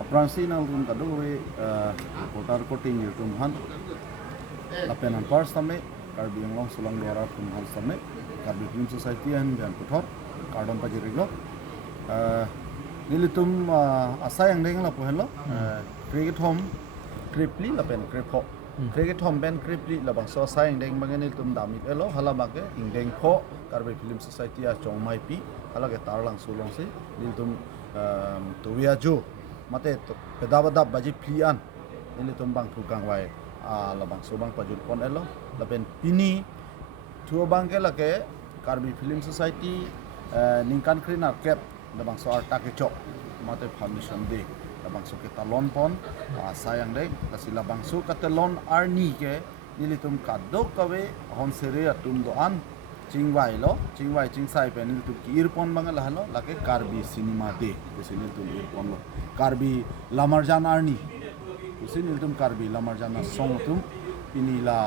Aprangsi nang tum kadowe reporter koting tum han lapenan pars tame Karbi Anglong Sulang Luara tum han tame Karbi Film Society han dan puthor kardon pajiriglo nilitum asayang deng la pohelo cricket home kripli lapen kripho cricket home ben kripli labang so asayang deng bangen nilitum damit elo halabake ingdeng pho Karbi Film Society a chongmai pi halage tarlang sulong se nilitum tuwia jo mate pedabada baji plian nilitum bang tukang wai labang so bang pajul pon elo lapen pini tuo bang ke lake Karbi Film Society ningkan krina kep labang so arta ke chok mate foundation de labang so kita lon pon sayang de kasi labang so katelon arni ke nilitum kadok kawe hon sere atum doan chingwai lo chingwai chingsai pe nilitum ki irpon bang la halo lake Karbi cinema de kasi nilitum irpon lo Karbi Lamarjan arni usin nilitum Karbi Lamarjan song tum ini la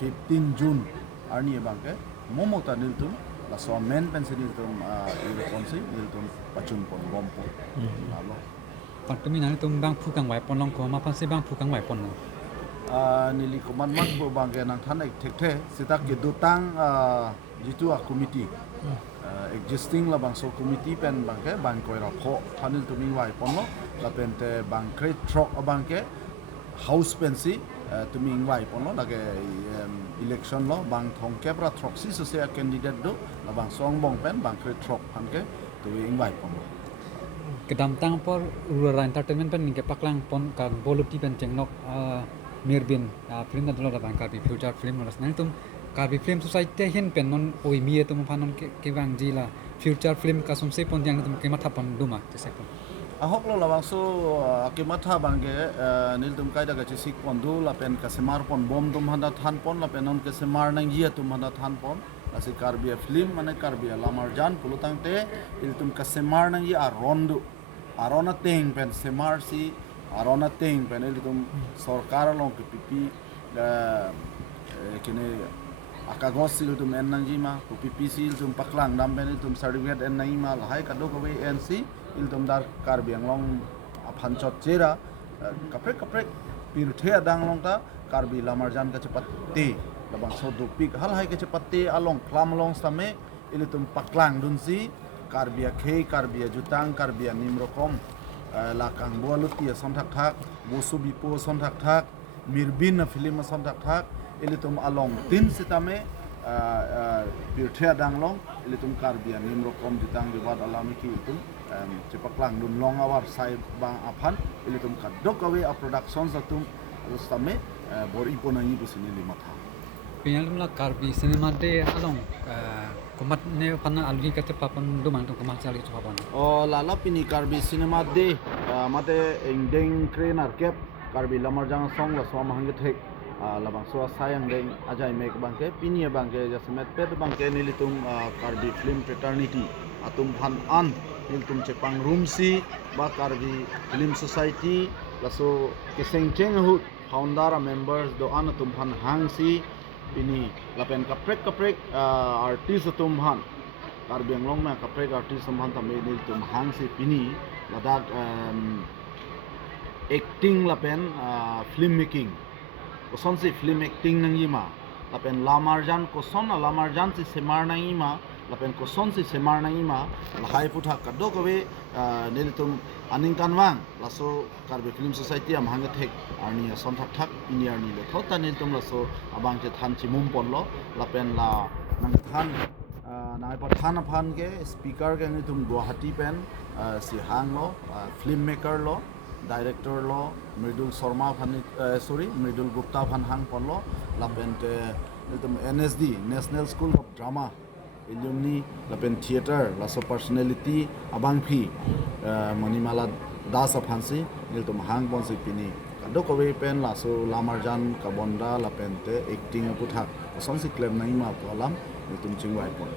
15 June arni bangke momota nilitum la so men pensi nilitum irpon si nilitum pachun pon gompo lalo Tumi nang tum bang phukang wai pon long ko ma pan se bang phukang wai pon no nili koman mak bo bangke nang than ek thek sitak ke dutang jitu a committee existing la bang so committee pen bangke bang koi ra pho thanil tumi wai pon lo la pen te bang kre trok abangke house pensi tumi wai pon lo lage election lo bang thong kepra trok si so se candidate do la bang song bong pen bang kre trok hanke tumi wai pon lo kedam tang por rural entertainment pen ningke paklang pon kan boluti pen jengnok mirbin film na dolo bang Karbi future film no nang tum Karbi Film Society hin pen non oi mi tum phanon ke wang ji la future film ka sum se pon jang tum ke matha pon duma te se pon ahok lo lawang so akimatha bangge nil tum kai daga chisik pon du la pen kasemar pon bom dum handa than pon la pen on kasemar nang jia tum handa than pon asi Karbi film mane Karbi Lamarjan pulutang te il tum kasemar nang ji arondu arona teng pen semar si arona teng pen il tum sarkar long ke pipi kene akagos sil tum en nang ji ma pipi sil tum paklang dam pen il tum certificate en nang ma lahai kado ko we nc il tum dar Karbi Anglong aphanchot chera kaprek pirthea dang long ta Karbi Lamarjan ka chapatti labang so dupik hal hai ka chapatti along klam long same il tum paklang dun si Karbi khei Karbi jutang Karbi nimrokom lakang boaluti son thak thak bosubi po son thak thak mirbin film son thak thak il tum along tin sitame pirthea dang long il tum Karbi nimrokom jutang dibat alami ki itum cepaklang dun long awar sai bang aphan ilitum kadok awe a production satum rustame bor ipona yi busini lima tha pinal la Karbi cinema de along komat ne panna algi kate papan dumang tum komat chali chu papan o lala pini Karbi cinema de mate engdeng trainer kep Karbi Lamarjang song la swam hange thek labang so sayang deng ajai mek bangke pini bangke jasmet pet bangke nilitum Karbi film fraternity atum phan an nilitum chepang room si ba Karbi Film Society laso keseng cheng hu founder members do anatum phan hang si pini lapen kaprek artist atum phan Karbi Anglong ma kaprek artist atum phan tame nilitum hang si pini ladak acting lapen film making koson si film acting nang yima lapen Lamarjan koson Lamarjan si semar nang yima lapen koson si semar nang yima lahai putha kadok awe nilitum aning kanwang laso Karbi Film Society am hange thek arni son thak thak ini arni le thota nilitum laso abang che than chi mum pon lo lapen la nang than nai pa than aphan ke speaker ke nilitum Guwahati pen si hang lo film maker lo director lo Mridul Sharma phan Mridul Gupta phan hang pon lo lapen te nilitum NSD National School of Drama alumni lapen theater laso personality abang phi Manimala Das aphansi nilitum hang pon si pini kadok awe pen laso Lamarjan kabonda lapen te acting puthak son si claim nai ma polam nilitum chingwai pon